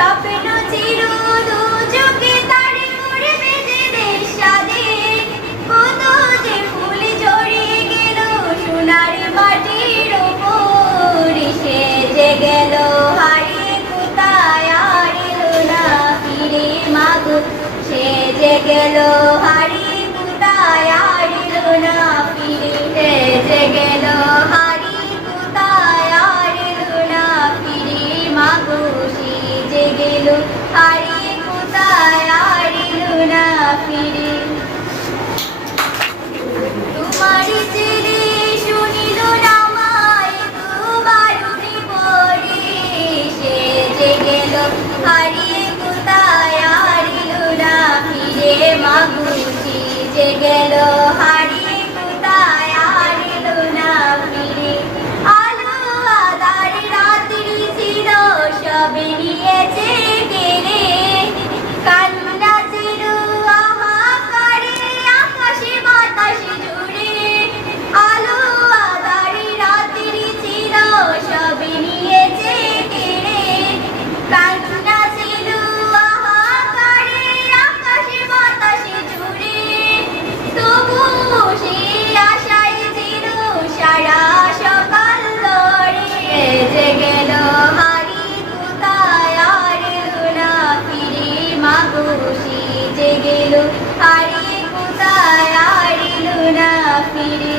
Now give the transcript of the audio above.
স্বপ্ন চির দু চোখে তারে করবে যে দেশ স্বাধীন। কত যে ফুল ঝরিয়ে গেল সোনার মাটির ওপর, সে যে গেল হারিয়ে কোথায় আর এলো না ফিরে মাগো। সে যে গেল হারিয়ে কোথায় আর এলো না ফিরে। সে যে গেল হারিয়ে কোথায় আর এলো না ফিরে মাগো। সে যে গেল হারিয়ে কোথায় আর এলো না ফিরে। তোমার ছেলে শুনিল না মায় দুবারুনি পরে, সে যে গেল হারিয়ে কোথায় আর এলো না ফিরে মাগো। সে যে গেল হারিয়ে কোথায় আর এলো না ফিরে। আলো আঁধার রাত্রি ছিল সব নিয়েছে কেড়ে, কান্না ছিল হাহাকারে আকাশে বাতাসে জুড়ে। আলো আঁধার রাত্রি ছিল সব নিয়েছে কেড়ে, কান্না ছিল হাহাকারে আকাশে বাতাসে জুড়ে। তবু সেই আশায় ছিল সারা সকাল ধরে, যে গেল হারিয়ে কোথায় আর এলো না ফিরে মাগো। সে যে গেল হারিয়ে কোথায় আর এলো না ফিরে।